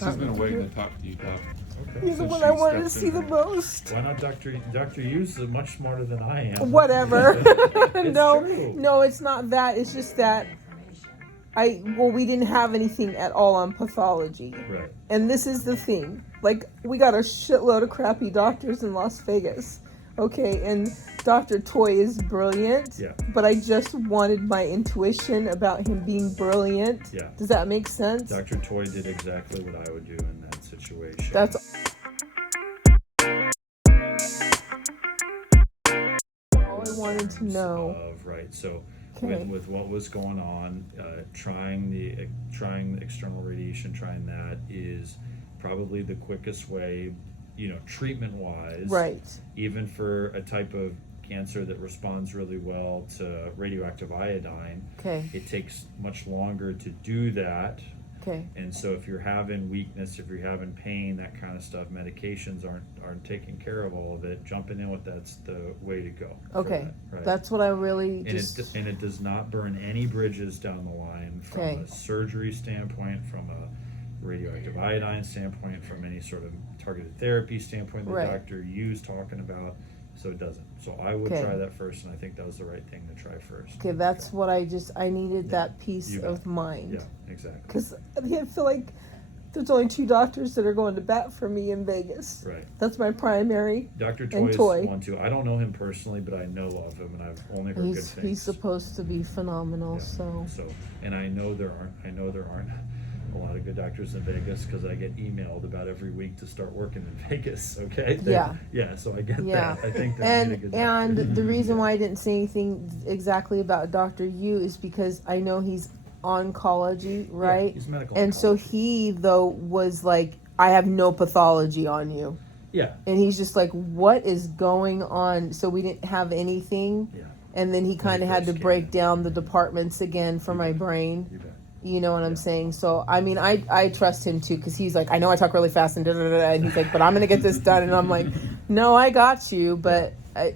She's been waiting to talk to you, Doc. Okay. He's the one she I wanted to steps see in the there. most. Why not Dr. Hughes is much smarter than I am. Whatever. It's No, true. no, it's not that. It's just that we didn't have anything at all on pathology. Right. And this is the thing. Like, we got a shitload of crappy doctors in Las Vegas. Okay, and Dr. Toy is brilliant. Yeah. But I just wanted my intuition about him being brilliant. Yeah. Does that make sense? Dr. Toy did exactly what I would do in that situation. That's all I wanted to know. Right. So Okay. with what was going on, trying the external radiation, trying that is probably the quickest way, treatment wise. Right. Even for a type of cancer that responds really well to radioactive iodine. Okay. It takes much longer to do that. Okay. And so if you're having weakness, if you're having pain, that kind of stuff, medications aren't taking care of all of it. Jumping in with that's the way to go. Okay. That, right? That's what I really and just... it does not burn any bridges down the line from Okay. a surgery standpoint, from a radioactive iodine standpoint, from any sort of targeted therapy standpoint the Right. Dr. Yu's talking about. So it doesn't. So I would Okay. try that first, and I think that was the right thing to try first. Okay, that's what I needed that peace You bet. of mind. Yeah, exactly. Because I feel like there's only 2 doctors that are going to bat for me in Vegas. Right. That's my primary. Dr. Toy And is Toy. one too. I don't know him personally, but I know of him, and I've only heard good He's things. supposed to be phenomenal. Yeah. So And I know there aren't a lot of good doctors in Vegas because I get emailed about every week to start working in Vegas. Okay. Yeah. Yeah. So I get yeah, that. I think that and the reason why I didn't say anything exactly about Dr. Yu is because I know he's oncology, right? Yeah, he's medical. And so he though was like, I have no pathology on you. Yeah. And he's just like, what is going on? So we didn't have anything. Yeah. And then he kind of had to break down the departments again for my brain. You bet. You know what I'm saying? So, I mean, I trust him too, because he's like, I know I talk really fast and da-da-da-da, and he's like, but I'm going to get this done. And I'm like, no, I got you. But, I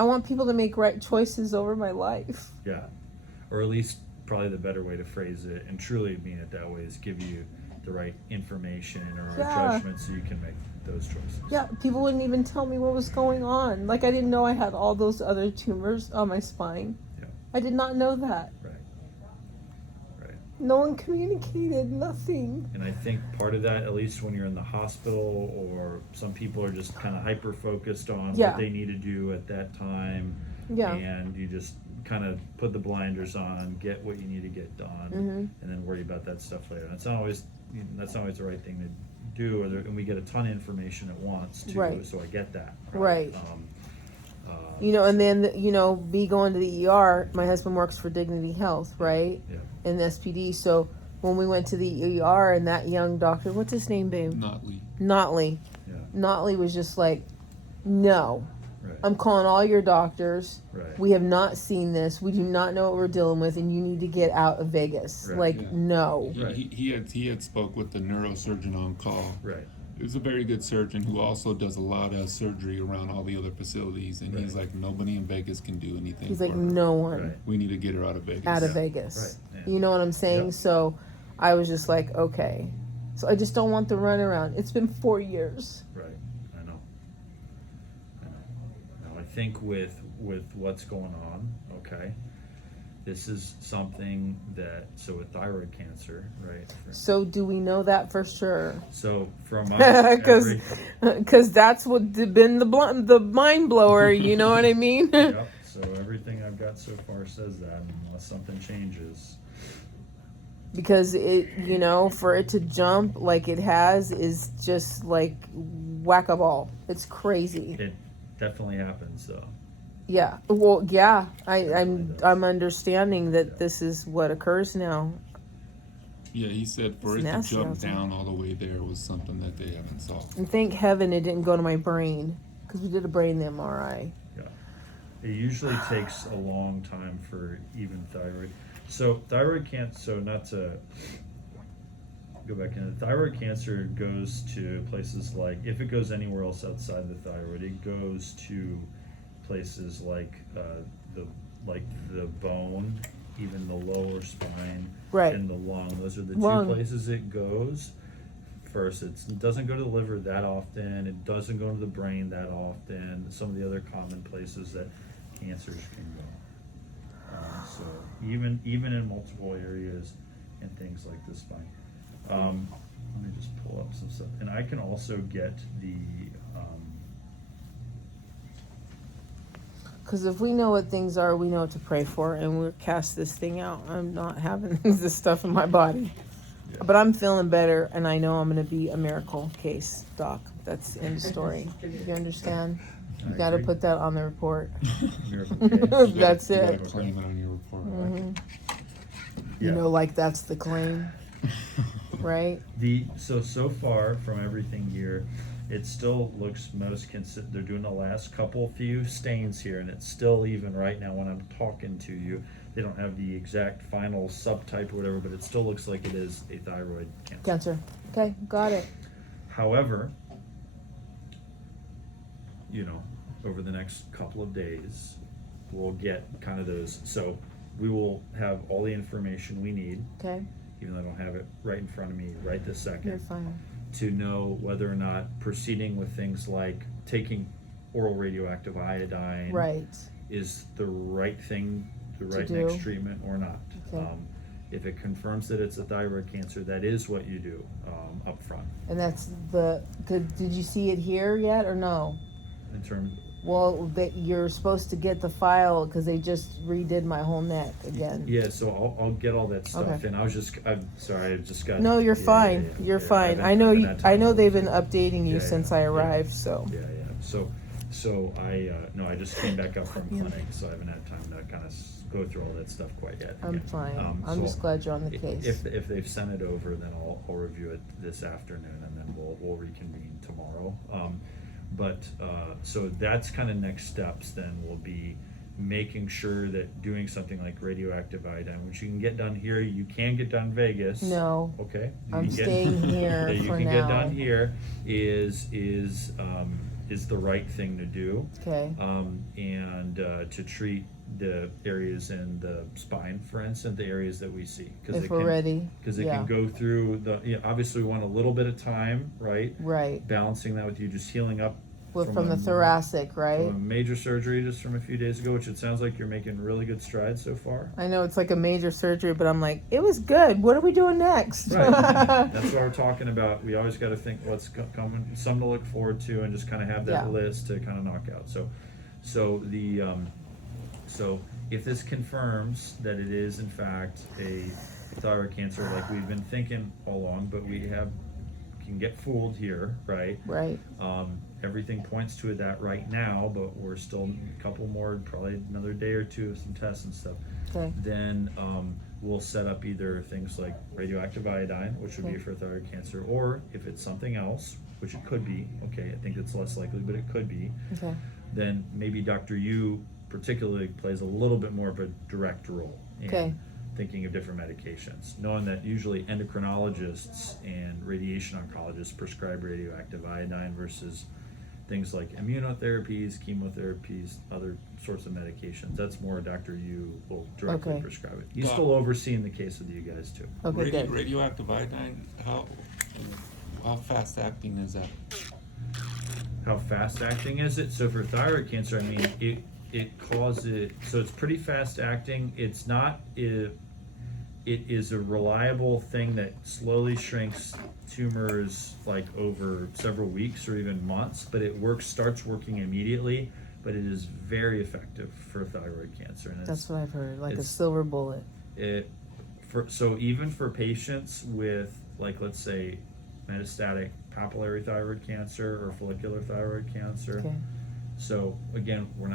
want people to make right choices over my life. Yeah. Or at least probably the better way to phrase it and truly mean it that way is give you the right information or judgment so you can make those choices. Yeah, people wouldn't even tell me what was going on. Like, I didn't know I had all those other tumors on my spine. Yeah. I did not know that. Right. No one communicated, nothing. And I think part of that, at least when you're in the hospital, or some people are just kind of hyper focused on what they need to do at that time. Yeah. And you just kind of put the blinders on, get what you need to get done, and then worry about that stuff later. And that's not always the right thing to do. And we get a ton of information at once too. Right. So I get that. Right. And then, me going to the ER, my husband works for Dignity Health, right? Yeah. In the SPD. So when we went to the ER and that young doctor, what's his name, babe? Notley. Yeah. Notley was just like, no. Right. I'm calling all your doctors. Right. We have not seen this. We do not know what we're dealing with, and you need to get out of Vegas. Right. No. He had spoke with the neurosurgeon on call. Right. He's a very good surgeon who also does a lot of surgery around all the other facilities, and he's like, nobody in Vegas can do anything. He's like, no one. Right. We need to get her out of Vegas. Out of Vegas. Right. Yeah. You know what I'm saying? Yep. So I was just like, okay. So I just don't want the runaround. It's been 4 years. Right. I know. Now I think with what's going on, okay, this is something so with thyroid cancer, right? So do we know that for sure? So from my because that's what been the mind blower. You know what I mean? Yep. So everything I've got so far says that, unless something changes. Because it, for it to jump like it has is just like whack-a-ball. It's crazy. It definitely happens, though. Yeah. Well, yeah. I'm understanding that this is what occurs now. Yeah, he said for It's it to nasty jump outside. down all the way there was something that they haven't solved. And thank heaven it didn't go to my brain, because we did a brain MRI. Yeah. It usually takes a long time for even thyroid. So thyroid cancer, so not to go back in, thyroid cancer goes to places like, if it goes anywhere else outside the thyroid, it goes to places like the bone, even the lower spine Right. and the lung. Those are the Lung. two places it goes first. It doesn't go to the liver that often. It doesn't go to the brain that often. Some of the other common places that cancers can go. So even in multiple areas and things like the spine. Let me just pull up some stuff, and I can also get the. Because if we know what things are, we know what to pray for, and we'll cast this thing out. I'm not having this stuff in my body. Yeah. But I'm feeling better, and I know I'm going to be a miracle case, Doc. That's the end of story. You understand? You I got to agree. put that on the report. Miracle case. That's You it. gotta claim it on your report. Mhm. Yeah. You know, like that's the claim, right? So far from everything here, it still looks most consistent. They're doing the last few stains here, and it's still, even right now when I'm talking to you, they don't have the exact final subtype or whatever, but it still looks like it is a thyroid cancer. Cancer. Okay, got it. However, over the next couple of days, we'll get kind of those. So we will have all the information we need, Okay, even though I don't have it right in front of me right this second. you're fine. To know whether or not proceeding with things like taking oral radioactive iodine Right. is the right thing, the To right do. next treatment or not. Okay. If it confirms that it's a thyroid cancer, that is what you do up front. And that's did you see it here yet or no? In terms, Well, that you're supposed to get the file because they just redid my whole neck again. yeah, so I'll get all that stuff, Okay. and I'm sorry, I just got. No, you're yeah, fine. yeah, yeah, You're yeah, fine. haven't- I know haven't you. had I time know to they've look been at it. updating you Yeah, since yeah, I yeah. arrived. So Yeah. So I no, I just came back up from clinic, so I haven't had time to kind of go through all that stuff quite yet. I'm again. fine. I'm So just glad you're on the case. If they've sent it over, then I'll review it this afternoon, and then we'll reconvene tomorrow. So that's kind of next steps. Then will be making sure that doing something like radioactive iodine, which you can get done here, you can get done in Vegas. No. Okay. You I'm can get- staying here that you for can get done now. here is the right thing to do. Okay. And to treat the areas in the spine, for instance, the areas that we see, If we're ready. because it Yeah. can go through obviously we want a little bit of time, right? Right. Balancing that with you just healing up From the thoracic, from right? a major surgery just from a few days ago, which it sounds like you're making really good strides so far. I know it's like a major surgery, but I'm like, it was good. What are we doing next? Right. That's what we're talking about. We always got to think what's coming, something to look forward to, and just kind of have that Yeah. list to kind of knock out. So if this confirms that it is in fact a thyroid cancer, like we've been thinking all along, but we can get fooled here, right? Right. Everything points to that right now, but we're still a couple more, probably another day or two of some tests and stuff. Okay. Then we'll set up either things like radioactive iodine, which would be Okay. for thyroid cancer, or if it's something else, which it could be, okay, I think it's less likely, but it could be, Okay. then maybe Dr. Yu particularly plays a little bit more of a direct role in Okay. thinking of different medications, knowing that usually endocrinologists and radiation oncologists prescribe radioactive iodine versus things like immunotherapies, chemotherapies, other sorts of medications. That's more Dr. Yu will directly Okay. prescribe it. He's Doc- still overseeing the case with you guys too. Okay. Good. Radioactive iodine, how fast acting is that? How fast acting is it? So for thyroid cancer, I mean, it causes, so it's pretty fast acting. It's not, it is a reliable thing that slowly shrinks tumors like over several weeks or even months, but it starts working immediately, but it is very effective for thyroid cancer. And That's what I've heard. Like a it's- silver bullet. So even for patients with, like, let's say metastatic papillary thyroid cancer or follicular thyroid cancer. Okay. So again, we're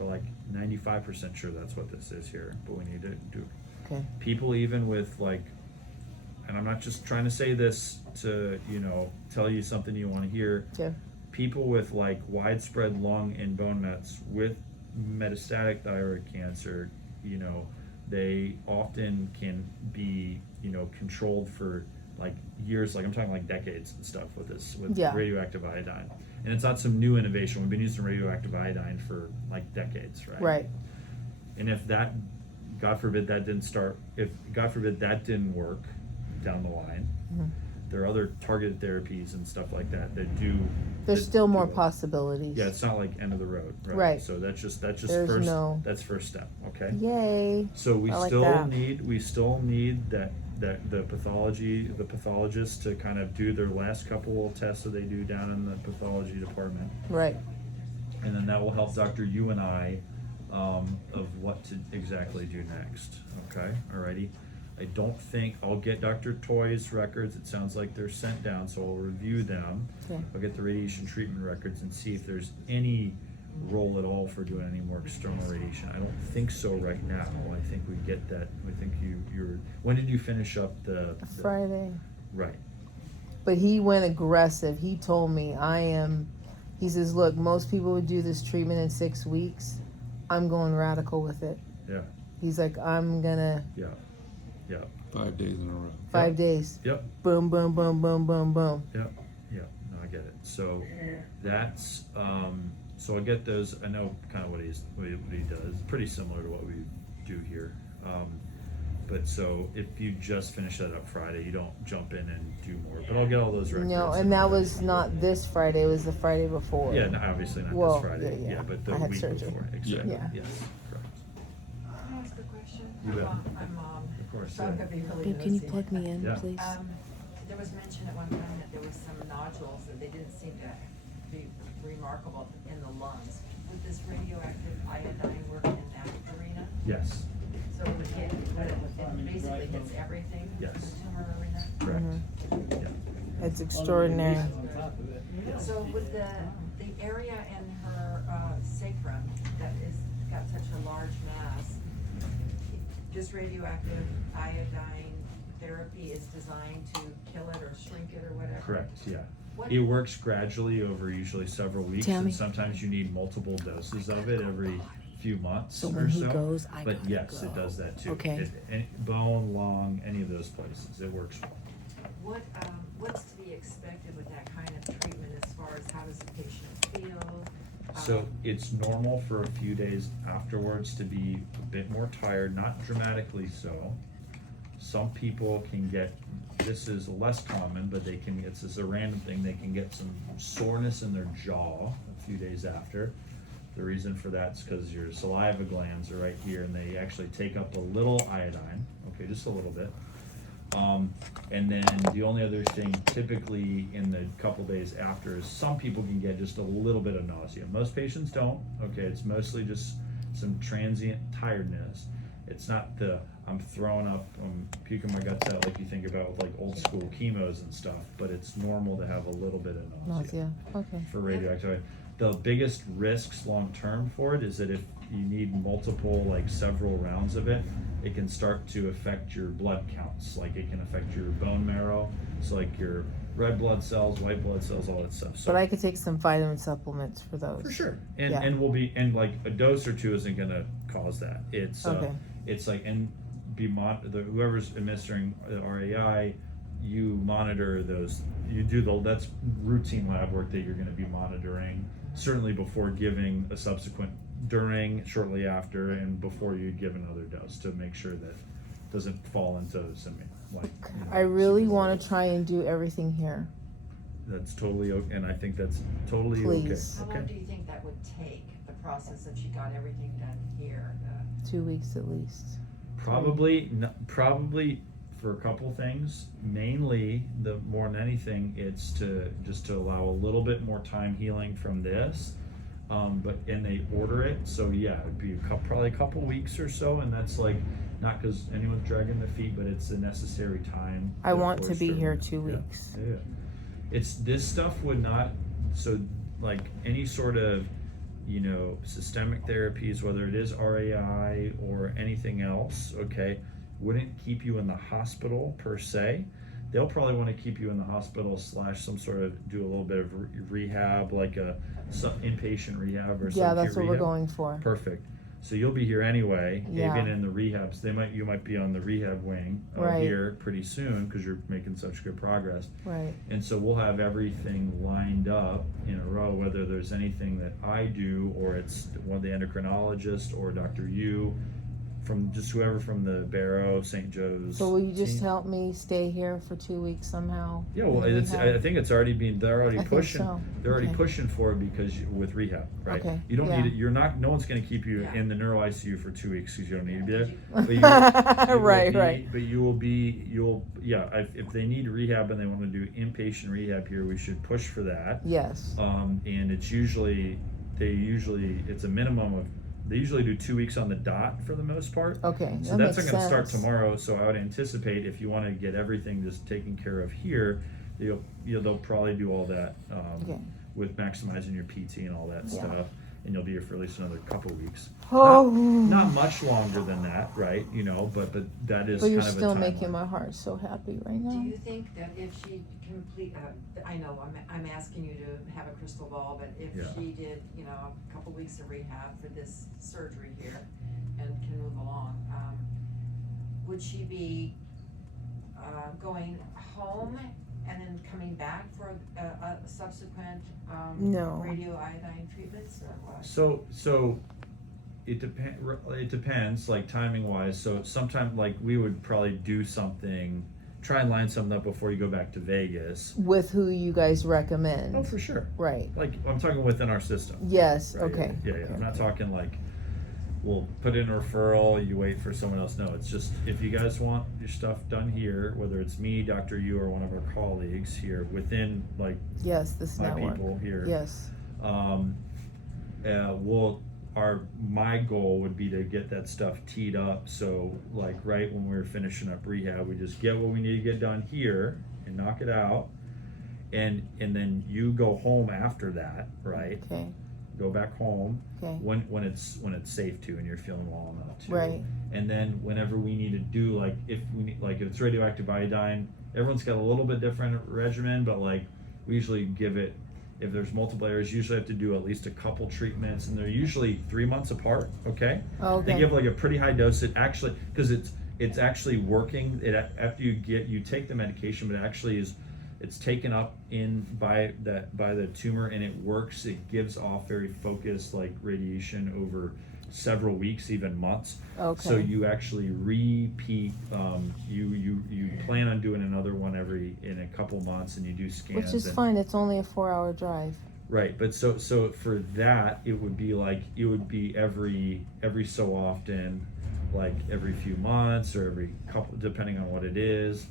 like 95% sure that's what this is here, but we need to do Okay. people even with like, and I'm not just trying to say this to, tell you something you want to hear. Okay. People with like widespread lung and bone mets with metastatic thyroid cancer, they often can be, controlled for like years, like I'm talking like decades and stuff with Yeah. radioactive iodine. And it's not some new innovation. We've been using radioactive iodine for like decades, right? Right. And if that God forbid that didn't start, if God forbid that didn't work down the line, there are other targeted therapies and stuff like that do. There's that still do more it. possibilities. Yeah, it's not like end of the road, right? Right. So that's just There's first. no- That's first step. Okay. Yay. So we I like still that. need that the pathologist to kind of do their last couple of tests that they do down in the pathology department, Right. and then that will help Dr. You and I of what to exactly do next. Okay, alrighty. I don't think I'll get Dr. Toy's records. It sounds like they're sent down, so I'll review them. Okay. I'll get the radiation treatment records and see if there's any role at all for doing any more external radiation. I don't think so right now. I think we get that. I think you're. When did you finish up the Friday. Right. But he went aggressive. He told me he says, look, most people would do this treatment in 6 weeks. I'm going radical with it. Yeah. He's like, I'm gonna Yeah. 5 days in a row. 5 days. Yep. Boom, boom, boom, boom, boom, boom. Yep. No, I get it. So that's so I get those. I know kind of what he does. It's pretty similar to what we do here. But so if you just finish that up Friday, you don't jump in and do more. But I'll get all those records. No, and that was not this Friday. It was the Friday before. Yeah, no, obviously not Well, this Friday. yeah. But the I had week surgery. before. Exactly. Yeah. Yes. Correct. Can I ask a question? You bet. I'm mom. Of course. So I'm gonna be really Babe, can you nosy. plug me in, Yeah. please? There was mention at one time that there was some nodules that they didn't seem to be remarkable in the lungs. Would this radioactive iodine work in that arena? Yes. So it would hit, it basically hits everything in Yes. the tumor arena? Correct. Yeah. It's extraordinary. So with the area in her sacrum that is got such a large mass, this radioactive iodine therapy is designed to kill it or shrink it or whatever? Correct. Yeah. What- It works gradually over usually several weeks, Tammy. and sometimes you need multiple doses of it every few months So or when he so. goes, I But gotta yes, go. it does that too. Okay. Bone, lung, any of those places, it works well. What's to be expected with that kind of treatment as far as how does the patient feel? So it's normal for a few days afterwards to be a bit more tired, not dramatically so. Some people can get, this is less common, but it's just a random thing, they can get some soreness in their jaw a few days after. The reason for that is because your saliva glands are right here and they actually take up a little iodine, okay, just a little bit. And then the only other thing typically in the couple days after is some people can get just a little bit of nausea. Most patients don't, okay, it's mostly just some transient tiredness. It's not I'm throwing up, I'm puking my guts out like you think about with like old school chemos and stuff, but it's normal to have a little bit of nausea. Okay. For radioactive. The biggest risks long term for it is that if you need multiple, like several rounds of it, it can start to affect your blood counts. Like it can affect your bone marrow. So like your red blood cells, white blood cells, all that stuff. So But I could take some vitamin supplements for those. for sure. And Yeah. and like a dose or two isn't gonna cause that. It's Okay. it's like whoever's administering the RAI, you monitor those. You do that's routine lab work that you're going to be monitoring. Certainly before giving a subsequent, during, shortly after, and before you give another dose to make sure that it doesn't fall into some like. I really want to try and do everything here. That's totally okay, and I think that's totally Please. How okay. long Okay. do you think that would take, the process if she got everything done here? 2 weeks at least. Probably for a couple things. Mainly, more than anything, it's to allow a little bit more time healing from this. And they order it, so yeah, it'd be probably a couple weeks or so, and that's like not because anyone's dragging their feet, but it's the necessary time. I want to force be them. here 2 Yeah, weeks. yeah. It's this stuff would not, so like any sort of systemic therapies, whether it is RAI or anything else, okay, wouldn't keep you in the hospital per se. They'll probably want to keep you in the hospital / some sort of do a little bit of rehab, like some inpatient rehab or some Yeah, that's acute what we're rehab. going for. Perfect. So you'll be here anyway, Yeah. even in the rehabs. You might be on the rehab wing Right. here pretty soon because you're making such good progress. Right. And so we'll have everything lined up in a row, whether there's anything that I do or it's one of the endocrinologists or Dr. Yu. from just whoever from the Barrow, St. Joe's. So will you just team. help me stay here for 2 weeks somehow? Yeah, well, in the it's. rehab? I think it's already been. They're already I think pushing. so. They're already Okay. pushing for it because with rehab, right? Okay, You don't yeah. need it. You're not. No one's going to keep you Yeah. in the neuro ICU for 2 weeks because you don't need to be there. But you will Right, be- right. But you will be. You'll. Yeah. If they need rehab and they want to do inpatient rehab here, we should push for that. Yes. And it's usually it's a minimum of. They usually do 2 weeks on the dot for the most part. Okay. So that that's not makes going to start sense. tomorrow. So I would anticipate if you want to get everything just taken care of here, they'll probably do all that Okay. with maximizing your PT and all that Yeah. stuff, and you'll be here for at least another couple weeks. Oh. Not much longer than that, right? You know, but that is But you're kind of still a timeline. making my heart so happy right Do now. you think that if she I know I'm asking you to have a crystal ball, but if Yeah. she did, a couple weeks of rehab for this surgery here and can move along, would she be going home and then coming back for a subsequent No. radioiodine treatments or what? So it depends, like timing wise. So sometime like we would probably do something, try and line something up before you go back to Vegas. With who you guys recommend. Oh, for sure. Right. Like I'm talking within our system. Yes. Right? Okay. Yeah. Okay, I'm not okay. talking like we'll put in a referral, you wait for someone else. No, it's just if you guys want your stuff done here, whether it's me, Dr. Yu, or one of our colleagues here within like Yes, this my network. people here. Yes. My goal would be to get that stuff teed up. So like right when we were finishing up rehab, we just get what we need to get done here and knock it out. And then you go home after that, right? Okay. Go back home Okay. when it's safe to and you're feeling well enough to. Right. And then whenever we need to do if it's radioactive iodine, everyone's got a little bit different regimen, but like we usually give it, if there's multiple areas, usually have to do at least a couple treatments, and they're usually 3 months apart. Okay. Okay. They give like a pretty high dose. It actually, because it's actually working. It after you take the medication, but it actually it's taken up by the tumor, and it works. It gives off very focused like radiation over several weeks, even months. Okay. So you actually repeat. You plan on doing another one in a couple months, and you do scans. Which is and, fine. It's only a 4-hour drive. Right, but so for that, it would be every so often, like every few months or every couple, depending on what it is.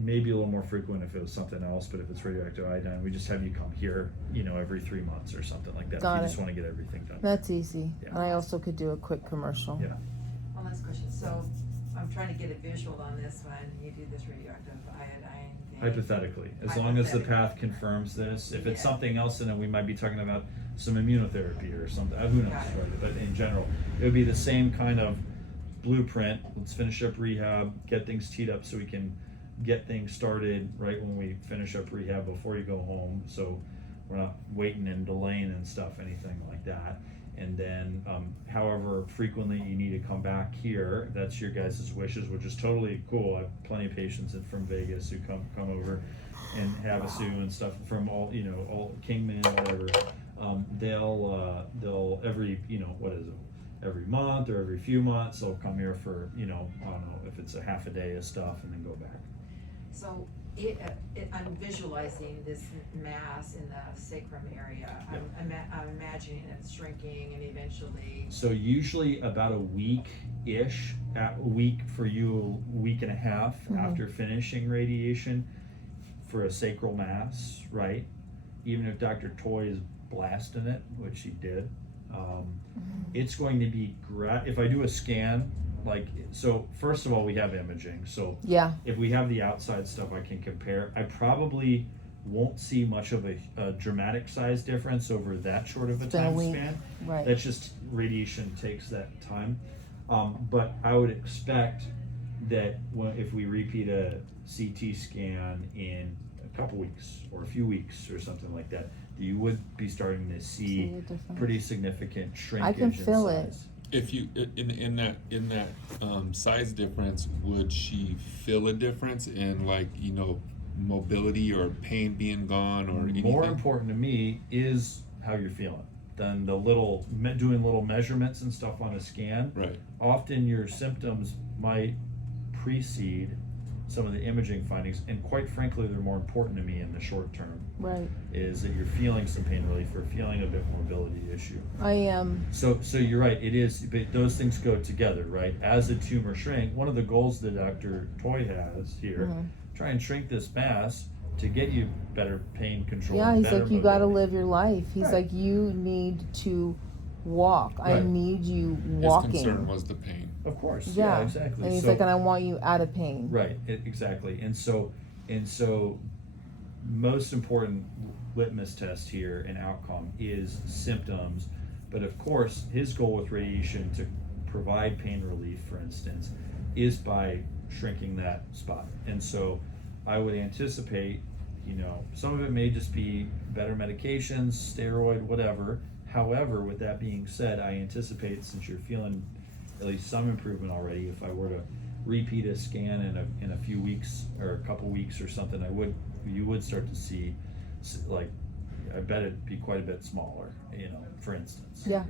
Maybe a little more frequent if it was something else, but if it's radioactive iodine, we just have you come here, every 3 months or something like that. Got If you it. just want to get everything done. That's easy. Yeah. And I also could do a quick commercial. Yeah. One last question. So I'm trying to get a visual on this one. You do this radioactive iodine thing. Hypothetically, as long as the Hypothetically. path confirms this. If it's Yeah. something else, then we might be talking about some immunotherapy or something. Who knows, Got it. right? But in general, it would be the same kind of blueprint. Let's finish up rehab, get things teed up so we can get things started right when we finish up rehab before you go home. So we're not waiting and delaying and stuff, anything like that. And then, however frequently you need to come back here, if that's your guys' wishes, which is totally cool. I have plenty of patients from Vegas who come over and have a Sue and stuff from all Kingman, whatever. They'll every, what is it? Every month or every few months, they'll come here for, I don't know if it's a half a day of stuff and then go back. So I'm visualizing this mass in the sacrum area. I'm imagining it shrinking and eventually. So usually about a week-ish, a week for you, a week and a half after finishing radiation for a sacral mass, right? Even if Dr. Toy is blasting it, which he did, it's going to be if I do a scan, so first of all, we have imaging. So Yeah. if we have the outside stuff, I can compare. I probably won't see much of a dramatic size difference over that short of a It's been a time week. span. Right. That's just radiation takes that time. But I would expect that if we repeat a CT scan in a couple weeks or a few weeks or something like that, you would be starting to See see the difference. pretty significant shrinkage. I can feel in it. size. If you in that size difference, would she feel a difference in mobility or pain being gone or anything? More important to me is how you're feeling. than the doing little measurements and stuff on a scan. Right. Often your symptoms might precede some of the imaging findings, and quite frankly, they're more important to me in the short term. Right. Is that you're feeling some pain relief or feeling a bit mobility issue. I am. So you're right. It is, but those things go together, right? As a tumor shrink, one of the goals that Dr. Toy has here, try and shrink this mass to get you better pain control. Yeah, he's better like, you got to mobility. live your life. He's Right. like, you need to walk. I Right. need you His walking. concern was the pain. Of course. Yeah, Exactly. And he's So- like, and I want you out of pain. Right, exactly. And so most important litmus test here and outcome is symptoms. But of course, his goal with radiation to provide pain relief, for instance, is by shrinking that spot. And so I would anticipate, some of it may just be better medications, steroid, whatever. However, with that being said, I anticipate, since you're feeling at least some improvement already, if I were to repeat a scan in a few weeks or a couple weeks or something, you would start to see, like, I bet it'd be quite a bit smaller, for instance. Yeah.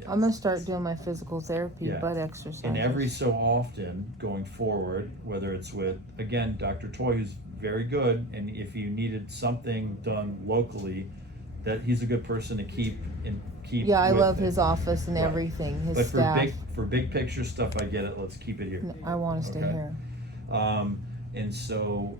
Yeah. I'm gonna start doing my physical therapy, Yeah. butt exercises. And every so often going forward, whether it's with, again, Dr. Toy, who's very good, and if you needed something done locally, that he's a good person to keep. Yeah, I with love it. his office and Right. everything. His But staff. for big picture stuff, I get it. Let's keep it here. I want to stay Okay. here. And so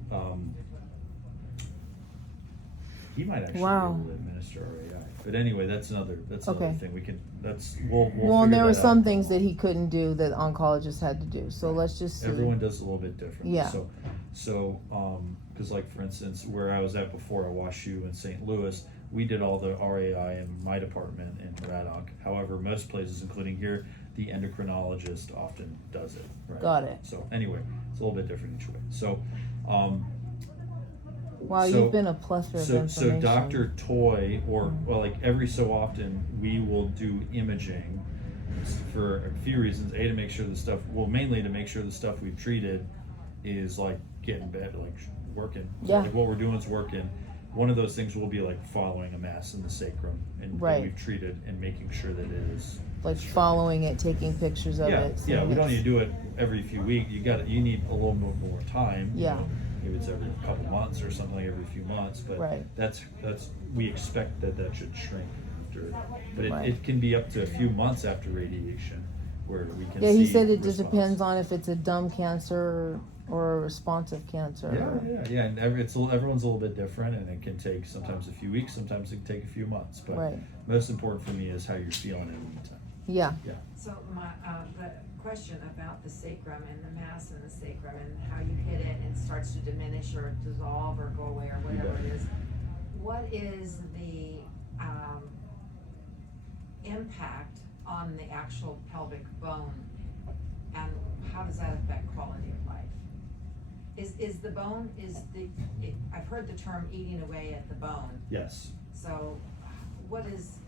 he might actually Wow. be able to administer RAI. But anyway, that's another Okay. thing. We'll Well, and figure there were that some out. things that he couldn't do that oncologists had to do. So let's just see. Everyone does a little bit different. Yeah. So because like for instance, where I was at before, at WashU in St. Louis, we did all the RAI in my department in Radonk. However, most places, including here, the endocrinologist often does it. Right? Got it. So anyway, it's a little bit different each way. So Wow, so- you've been a plethora of so information. Dr. Toy, or well, like every so often, we will do imaging for a few reasons. A, to make sure mainly to make sure the stuff we've treated is like getting better, like working. So, Yeah. like what we're doing is working. One of those things will be like following a mass in the sacrum and that Right. we've treated and making sure that it is. Like following it, taking pictures of Yeah, it. yeah. seeing We don't it's- need to do it every few weeks. You need a little more time. Yeah. Maybe it's every couple months or something, like every few months. But Right. that's we expect that should shrink after. But Right. it can be up to a few months after radiation where we can. Yeah, he see said it just response. depends on if it's a dumb cancer or a responsive cancer. Yeah, and everyone's a little bit different, and it can take sometimes a few weeks, sometimes it can take a few months. But Right. most important for me is how you're feeling in the meantime. Yeah. So the question about the sacrum and the mass in the sacrum and how you hit it and it starts to diminish or dissolve or go away or whatever bet. it is, what is the impact on the actual pelvic bone, and how does that affect quality of life? Is the bone, I've heard the term eating away at the bone, Yes. so what is,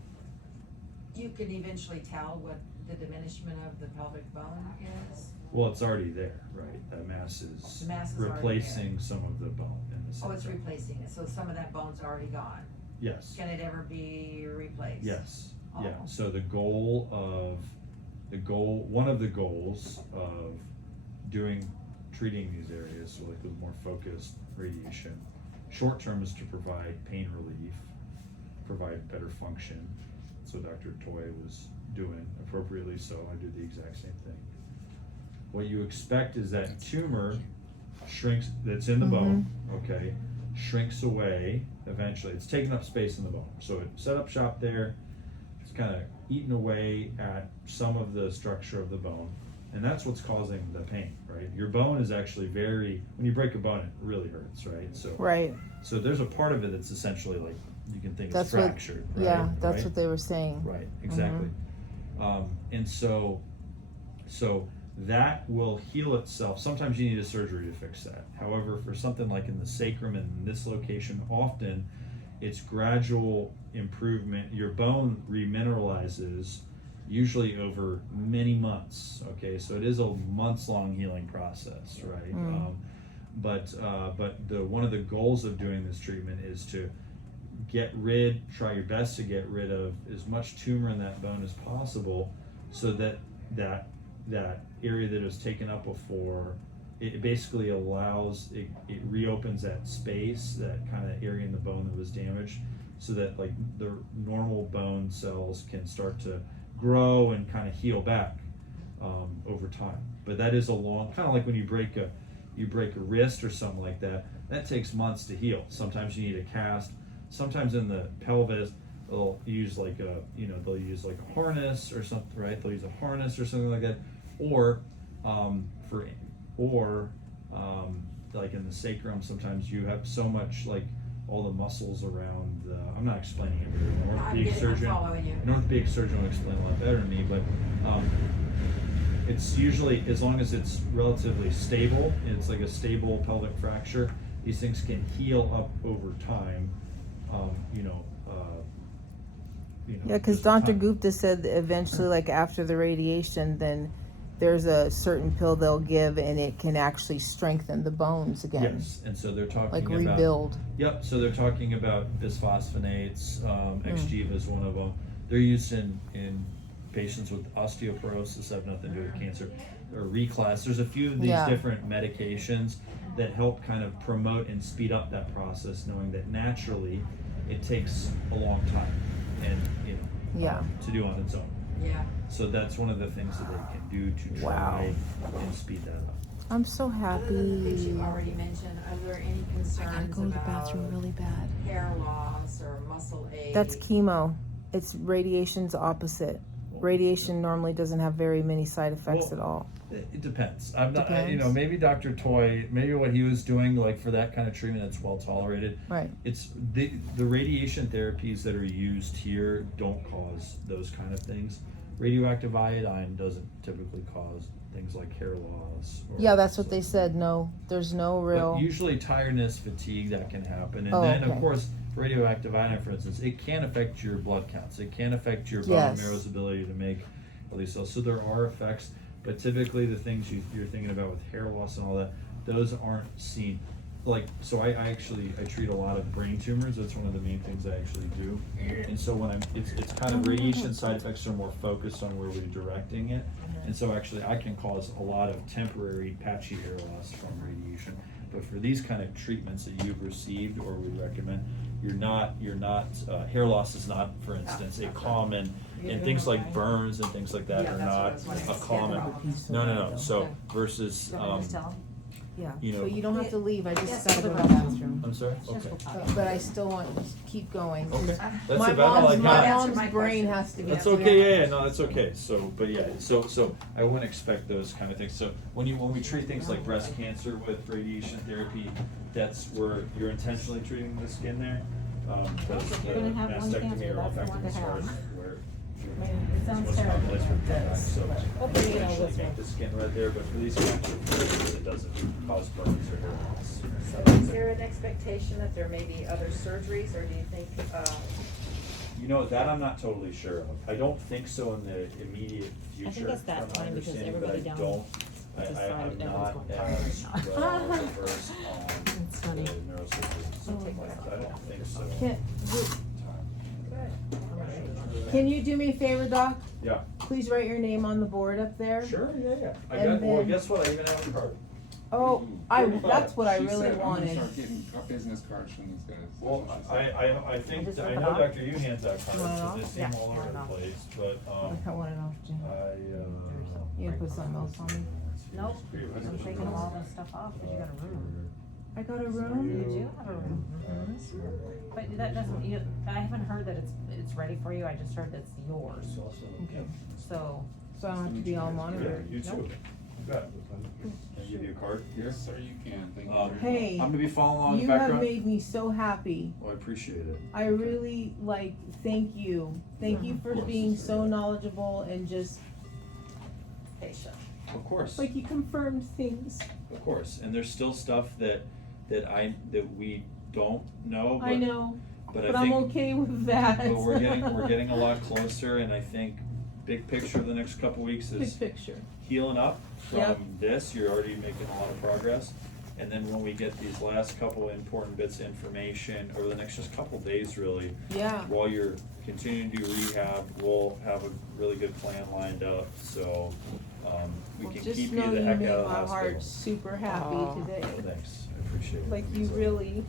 you can eventually tell what the diminishment of the pelvic bone is? Well, it's already there, right? That mass is The mass is already replacing some of the bone in the Oh, it's sacrum. replacing it, so some of that bone's already gone. Yes. Can it ever be replaced? Yes. Oh. Yeah. So one of the goals of treating these areas, so like with more focused radiation, short term is to provide pain relief, provide better function. So Dr. Toy was doing appropriately, so I do the exact same thing. What you expect is that tumor shrinks, that's in the bone, okay, shrinks away eventually. It's taking up space in the bone. So it set up shop there, it's kind of eating away at some of the structure of the bone. And that's what's causing the pain, right? Your bone is actually when you break a bone, it really hurts, right? So, Right. so there's a part of it that's essentially like, you can think That's it's what- fractured, right? Yeah, that's Right? what they were saying. Right, exactly. And so that will heal itself. Sometimes you need a surgery to fix that. However, for something like in the sacrum and in this location, often it's gradual improvement. Your bone remineralizes usually over many months. Okay, so it is a months-long healing process, right? But one of the goals of doing this treatment is to try your best to get rid of as much tumor in that bone as possible, so that area that was taken up before, it basically allows, it reopens that space, that kind of area in the bone that was damaged, so that like the normal bone cells can start to grow and kind of heal back over time. But that is a long, kind of like when you break a wrist or something like that, that takes months to heal. Sometimes you need a cast. Sometimes in the pelvis, they'll use like a harness or something, right? They'll use a harness or something like that, or like in the sacrum, sometimes you have so much, like all the muscles around the, I'm not explaining it very well. An orthopedic surgeon will explain a lot better than me, but it's usually, as long as it's relatively stable, and it's like a stable pelvic fracture, these things can heal up over time. Yeah, because just Dr. time. Gupta said that eventually, like after the radiation, then there's a certain pill they'll give, and it can actually strengthen the bones again. Yes, and so they're talking like about rebuild. Yep. So they're talking about bisphosphonates. Xgeva is one of them. They're used in patients with osteoporosis, have nothing to do with cancer, or reclass. There's a few of these different medications that help kind of promote and speed up that process, knowing that naturally it takes a long time, and to do on its own. Yeah. So that's one of the things that they can do to try and speed that up. I'm so happy. Other than the things you already mentioned, are there any concerns I gotta go to the bathroom about really bad. hair loss or muscle ache? That's chemo. It's radiation's opposite. Radiation normally doesn't have very many side effects at all. It depends. I'm not, Depends. maybe Dr. Toy, maybe what he was doing, like for that kind of treatment, it's well tolerated. Right. It's the radiation therapies that are used here don't cause those kind of things. Radioactive iodine doesn't typically cause things like hair loss. Yeah, that's what they said. No, there's no real. But usually tiredness, fatigue, that can happen. And then, okay. of course, radioactive iodine, for instance, it can affect your blood counts. It can affect your bone Yes. marrow's ability to make all these cells. So there are effects, but typically the things you're thinking about with hair loss and all that, those aren't seen. Like, so I treat a lot of brain tumors. That's one of the main things I actually do. And so when it's kind of radiation side effects are more focused on where we're directing it. And so actually I can cause a lot of temporary patchy hair loss from radiation. But for these kind of treatments that you've received or we recommend, hair loss is not, for instance, a common, and things like burns and things like that Yeah, are that's not what I was a wondering. common. No. So versus, Yeah. you know. So you don't have to leave. I just Yes, gotta go to we'll the go to the bathroom. I'm sorry? Okay. But I still want to keep going. Okay. That's My about all I mom's, got. my Answer mom's my brain question. has to be. That's okay, yeah, no, that's okay. So, but yeah, so I wouldn't expect those kind of things. So when we treat things like breast cancer with radiation therapy, that's where you're intentionally treating the skin there. Because You're gonna have one mastectomy cancer, or that's the one to lumpectomy have. where It sounds most common place for contact. So Hopefully you you know actually what's make wrong. the skin right there, but for these kinds of cases, it doesn't cause burns or hair loss. So is there an expectation that there may be other surgeries, or do you think, You know, that I'm not totally sure of. I don't think so in the immediate future. I think it's that from my time because understanding, everybody but down I'm this side, not everyone's going as tired well right now. versed on It's funny. the neurosurgery. It'll take a while. I don't think so. Can you do me a favor, Doc? Yeah, Please write your name on the board up there. sure, yeah. And Well, then- guess what? I even have a card. Oh, that's what I She really said, I'm gonna wanted. start getting business cards from these guys. Well, I think, just I rip it know off? Dr. You hands out cards, Want it so off? they seem Yeah, all over want it the off. place, but, I cut one off, Jim. You gonna put something else on me? Nope, I'm taking all this stuff off because you got a room. I got a You room? do have a room. But that doesn't, I haven't heard that it's ready for you, I just heard it's yours. Okay. So, So I don't have to be all Yeah, monitored. you too. Nope. You bet. Can I give you a card here? Yes, sir, you can. Thank you. Hey, very much. I'm gonna be following along in the You have background. made me so happy. Well, I appreciate it. I really thank you. Thank you for Of course. being so knowledgeable and just patient? Of course, like you confirmed things. of course. And there's still stuff that we don't know, I know, but but I I'm think okay with that. but we're getting a lot closer, and I think big picture of the next couple weeks Big is picture. healing up from Yep. this. You're already making a lot of progress, And then when we get these last couple important bits of information over the next just couple days really, Yeah. while you're continuing to do rehab, we'll have a really good plan lined up, so, we Well, can just keep know you the you heck made out of the my hospital. heart super happy Aw. today. Thanks, I appreciate it. Like you really,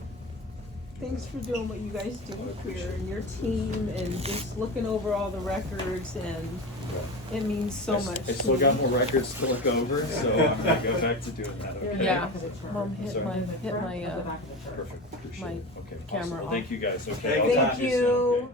thanks for doing what you guys do up here and your team and just looking over all the records and it means so much. I still got more records to look over, so I'm gonna go back to doing that, okay? Yeah. Mom hit Sorry. my, Perfect, appreciate my it, okay, awesome, camera well, off. thank you guys, okay? I'll Thank talk to you soon, you. okay?